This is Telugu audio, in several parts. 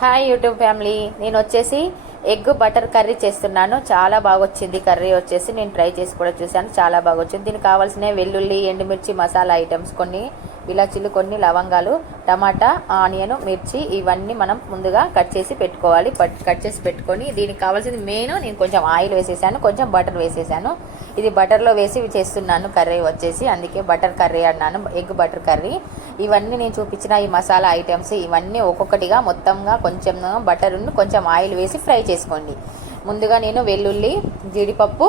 Hi YouTube family. నేను వచ్చేసి ఎగ్ బటర్ కర్రీ చేస్తున్నాను. చాలా బాగా వచ్చింది కర్రీ వచ్చేసి నేను ట్రై చేసి కూడా చూశాను. చాలా బాగా వచ్చింది దీనికి కావాల్సిన వెల్లుల్లి ఎండుమిర్చి మసాలా ఐటమ్స్ కొన్ని ఇలాచీలు కొన్ని లవంగాలు టమాటా ఆనియన్ మిర్చి ఇవన్నీ మనం ముందుగా కట్ చేసి పెట్టుకోవాలి. కట్ చేసి పెట్టుకొని దీనికి కావాల్సింది మెయిన్ నేను కొంచెం ఆయిల్ వేసేసాను కొంచెం బటర్ వేసేసాను. ఇది బటర్లో వేసి చేస్తున్నాను కర్రీ వచ్చేసి. అందుకే బటర్ కర్రీ అన్నాను ఎగ్ బటర్ కర్రీ. ఇవన్నీ నేను చూపించిన ఈ మసాలా ఐటమ్స్ ఇవన్నీ ఒక్కొక్కటిగా మొత్తంగా కొంచెం బటర్ను కొంచెం ఆయిల్ వేసి ఫ్రై చేసుకోండి. ముందుగా నేను వెల్లుల్లి జీడిపప్పు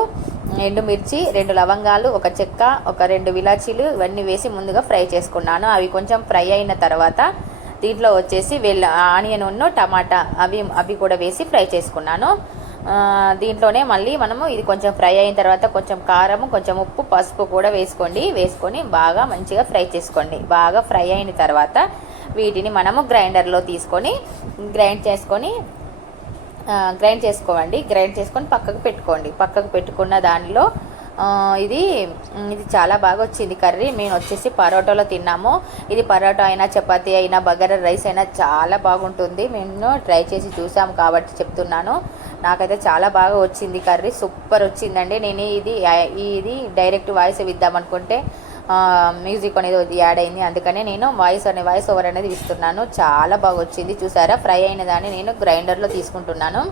ఎండుమిర్చి రెండు లవంగాలు ఒక చెక్క ఒక రెండు విలాచీలు ఇవన్నీ వేసి ముందుగా ఫ్రై చేసుకున్నాను. అవి కొంచెం ఫ్రై అయిన తర్వాత దీంట్లో వచ్చేసి వెల్ ఆనియన్ ఉన్ను టమాటా అవి అవి కూడా వేసి ఫ్రై చేసుకున్నాను. దీంట్లోనే మళ్ళీ మనము ఇది కొంచెం ఫ్రై అయిన తర్వాత కొంచెం కారం కొంచెం ఉప్పు పసుపు కూడా వేసుకోండి. వేసుకొని బాగా మంచిగా ఫ్రై చేసుకోండి. బాగా ఫ్రై అయిన తర్వాత వీటిని మనము గ్రైండర్లో తీసుకొని గ్రైండ్ చేసుకొని గ్రైండ్ చేసుకోండి గ్రైండ్ చేసుకొని పక్కకు పెట్టుకోండి. పక్కకు పెట్టుకున్న దానిలో ఇది ఇది చాలా బాగా వచ్చింది కర్రీ. మేము వచ్చేసి పరోటాలో తిన్నాము. ఇది పరోటా అయినా చపాతీ అయినా బగారా రైస్ అయినా చాలా బాగుంటుంది. మేము ట్రై చేసి చూసాము కాబట్టి చెప్తున్నాను. నాకైతే చాలా బాగా వచ్చింది కర్రీ. సూపర్ వచ్చిందండి. నేను ఇది ఇది డైరెక్ట్ వాయిస్ ఇద్దామనుకుంటే మ్యూజిక్ అనేది యాడ్ అయింది. అందుకనే నేను వాయిస్ అనే వాయిస్ ఓవర్ అనేది ఇస్తున్నాను. చాలా బాగా వచ్చింది చూసారా? ఫ్రై అయిన దాన్ని నేను గ్రైండర్లో తీసుకుంటున్నాను.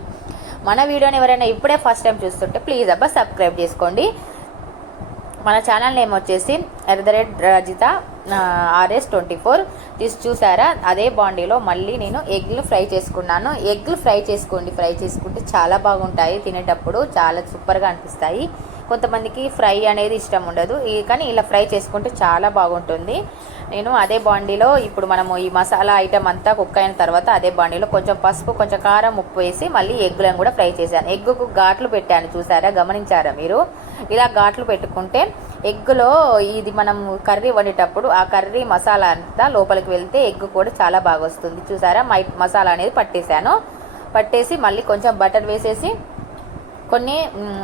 మన వీడియోని ఎవరైనా ఇప్పుడే ఫస్ట్ టైం చూస్తుంటే ప్లీజ్ అబ్బా సబ్స్క్రైబ్ చేసుకోండి. మన ఛానల్ నేమ్ వచ్చేసి at the rate Rajitha R S twenty four తీసి చూసారా? అదే బాండీలో మళ్ళీ నేను ఎగ్లు ఫ్రై చేసుకున్నాను. ఎగ్లు ఫ్రై చేసుకోండి. ఫ్రై చేసుకుంటే చాలా బాగుంటాయి. తినేటప్పుడు చాలా సూపర్గా అనిపిస్తాయి. కొంతమందికి ఫ్రై అనేది ఇష్టం ఉండదు. ఈ కానీ ఇలా ఫ్రై చేసుకుంటే చాలా బాగుంటుంది. నేను అదే బాండీలో ఇప్పుడు మనము ఈ మసాలా ఐటమ్ అంతా కుక్ అయిన తర్వాత అదే బాండీలో కొంచెం పసుపు కొంచెం కారం ఉప్పు వేసి మళ్ళీ ఎగ్గులను కూడా ఫ్రై చేశాను. ఎగ్గుకు ఘాట్లు పెట్టాను. చూసారా? గమనించారా మీరు? ఇలా ఘాట్లు పెట్టుకుంటే ఎగ్గులో ఇది మనం కర్రీ వండేటప్పుడు ఆ కర్రీ మసాలా అంతా లోపలికి వెళ్తే ఎగ్ కూడా చాలా బాగా వస్తుంది. చూసారా? మై మసాలా అనేది పట్టేశాను. పట్టేసి మళ్ళీ కొంచెం బటర్ వేసేసి కొన్ని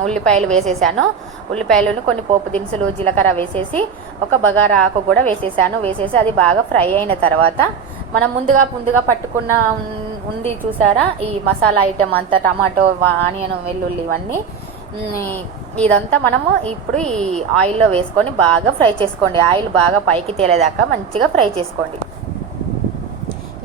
ఉల్లిపాయలు వేసేసాను. ఉల్లిపాయలను కొన్ని పోపు దినుసులు జీలకర్ర వేసేసి ఒక బగారా ఆకు కూడా వేసేసాను. వేసేసి అది బాగా ఫ్రై అయిన తర్వాత మనం ముందుగా ముందుగా పట్టుకున్న ఉంది చూసారా? ఈ మసాలా ఐటెం అంతా టమాటో ఆనియన్ వెల్లుల్లి ఇవన్నీ ఇదంతా మనము ఇప్పుడు ఈ ఆయిల్లో వేసుకొని బాగా ఫ్రై చేసుకోండి. ఆయిల్ బాగా పైకి తేలేదాకా మంచిగా ఫ్రై చేసుకోండి.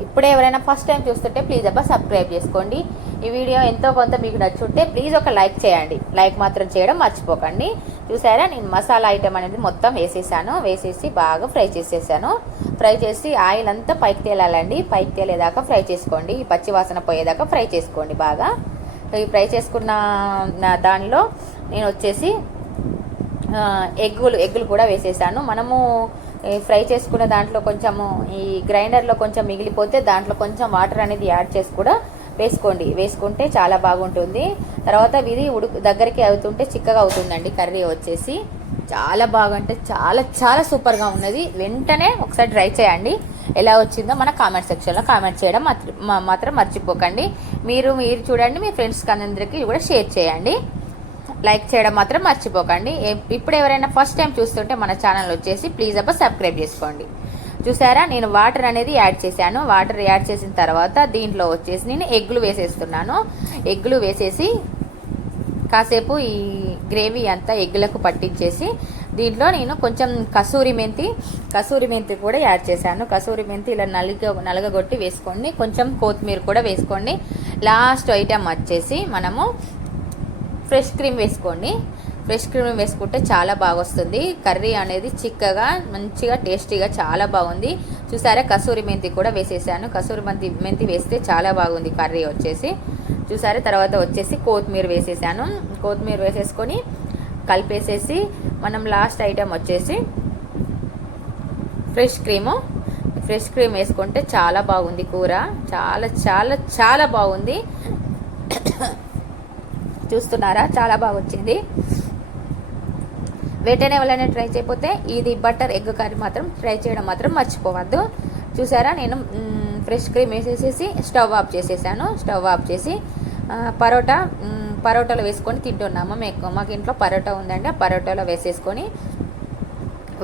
ఇప్పుడే ఎవరైనా ఫస్ట్ టైం చూస్తుంటే ప్లీజ్ అబ్బా సబ్స్క్రైబ్ చేసుకోండి. ఈ వీడియో ఎంతో కొంత మీకు నచ్చుంటే ప్లీజ్ ఒక లైక్ చేయండి. లైక్ మాత్రం చేయడం మర్చిపోకండి. చూసారా? నేను మసాలా ఐటమ్ అనేది మొత్తం వేసేసాను. వేసేసి బాగా ఫ్రై చేసేసాను. ఫ్రై చేసి ఆయిల్ అంతా పైకి తేలాలండి. పైకి తేలేదాకా ఫ్రై చేసుకోండి. ఈ పచ్చి వాసన పోయేదాకా ఫ్రై చేసుకోండి బాగా. ఈ ఫ్రై చేసుకున్న నా దానిలో నేను వచ్చేసి ఎగ్గులు ఎగ్గులు కూడా వేసేసాను. మనము ఫ్రై చేసుకున్న దాంట్లో కొంచెము ఈ గ్రైండర్లో కొంచెం మిగిలిపోతే దాంట్లో కొంచెం వాటర్ అనేది యాడ్ చేసి కూడా వేసుకోండి. వేసుకుంటే చాలా బాగుంటుంది. తర్వాత ఇది ఉడుకు దగ్గరికి అవుతుంటే చిక్కగా అవుతుందండి కర్రీ వచ్చేసి. చాలా బాగుంటే చాలా చాలా సూపర్గా ఉన్నది. వెంటనే ఒకసారి ట్రై చేయండి. ఎలా వచ్చిందో మన కామెంట్ సెక్షన్లో కామెంట్ చేయడం మాత్రం మాత్రం మర్చిపోకండి. మీరు మీరు చూడండి మీ ఫ్రెండ్స్కి అందరికీ కూడా షేర్ చేయండి. లైక్ చేయడం మాత్రం మర్చిపోకండి. ఇప్పుడు ఎవరైనా ఫస్ట్ టైం చూస్తుంటే మన ఛానల్ వచ్చేసి ప్లీజ్ అబ్బా సబ్స్క్రైబ్ చేసుకోండి. చూసారా? నేను వాటర్ అనేది యాడ్ చేశాను. వాటర్ యాడ్ చేసిన తర్వాత దీంట్లో వచ్చేసి నేను ఎగ్గులు వేసేస్తున్నాను. ఎగ్గులు వేసేసి కాసేపు ఈ గ్రేవీ అంతా ఎగ్గులకు పట్టించేసి దీంట్లో నేను కొంచెం కసూరి మెంతి కసూరి మెంతి కూడా యాడ్ చేశాను. కసూరి మెంతి ఇలా నలిగ నలగగొట్టి వేసుకోండి. కొంచెం కొత్తిమీర కూడా వేసుకోండి. లాస్ట్ ఐటమ్ వచ్చేసి మనము ఫ్రెష్ క్రీమ్ వేసుకోండి. ఫ్రెష్ క్రీమ్ వేసుకుంటే చాలా బాగా వస్తుంది కర్రీ అనేది చిక్కగా మంచిగా టేస్టీగా చాలా బాగుంది. చూసారా కసూరి మెంతి కూడా వేసేసాను. కసూరి మెంతి మెంతి వేస్తే చాలా బాగుంది కర్రీ వచ్చేసి. చూసారా తర్వాత వచ్చేసి కొత్తిమీర వేసేసాను. కొత్తిమీర వేసేసుకొని కలిపేసేసి మనం లాస్ట్ ఐటెం వచ్చేసి ఫ్రెష్ క్రీము ఫ్రెష్ క్రీమ్ వేసుకుంటే చాలా బాగుంది కూర. చాలా చాలా చాలా బాగుంది. చూస్తున్నారా? చాలా బాగా వచ్చింది. వెంటనే ఎవరైనా ట్రై చేయకపోతే ఇది బటర్ ఎగ్ కర్రీ మాత్రం ట్రై చేయడం మాత్రం మర్చిపోవద్దు. చూసారా? నేను ఫ్రెష్ క్రీమ్ వేసేసేసి స్టవ్ ఆఫ్ చేసేసాను. స్టవ్ ఆఫ్ చేసి పరోటా పరోటాలో వేసుకొని తింటున్నాము మేము. మాకు ఇంట్లో పరోటా ఉందండి. ఆ పరోటాలో వేసేసుకొని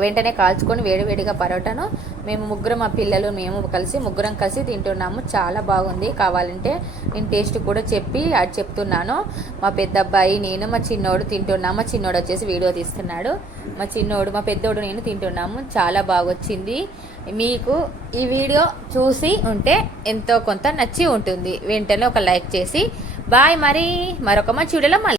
వెంటనే కాల్చుకొని వేడివేడిగా పరోటాను మేము ముగ్గురం మా పిల్లలు మేము కలిసి ముగ్గురం కలిసి తింటున్నాము. చాలా బాగుంది. కావాలంటే నేను టేస్ట్ కూడా చెప్పి అది చెప్తున్నాను. మా పెద్ద అబ్బాయి నేను మా చిన్నోడు తింటున్నాము. మా చిన్నోడు వచ్చేసి వీడియో తీస్తున్నాడు. మా చిన్నోడు మా పెద్దోడు నేను తింటున్నాము. చాలా బాగా వచ్చింది మీకు ఈ వీడియో చూసి ఉంటే ఎంతో కొంత నచ్చి ఉంటుంది. వెంటనే ఒక లైక్ చేసి. బాయ్ మరి. మరొక మంచి వీడియోలో మళ్ళీ